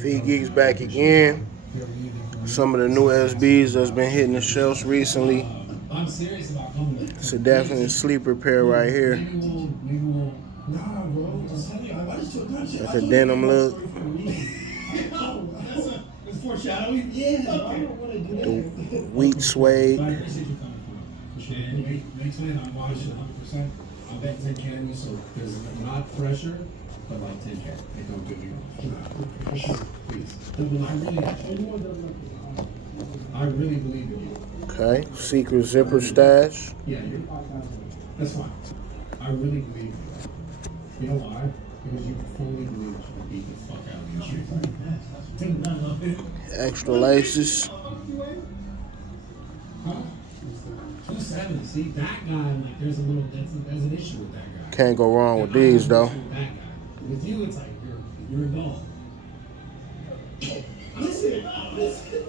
Feed Geeks back again. Some of the new SBs that's been hitting the shelves recently. It's a definite sleeper pair right here. Got the denim look. The wheat suede. I bet 10 candy, so there's not pressure, but like 10 candy. They don't give you. Please. I really believe in you. Okay, secret zipper stash. Yeah, that's fine. I really believe in you. You know why? Because you fully believe that you can beat the fuck out of the street fight. Extra laces. Huh? 270. See, that guy, like, there's an issue with that guy. Can't go wrong with these, though. With you, it's like, you're a dog. Listen.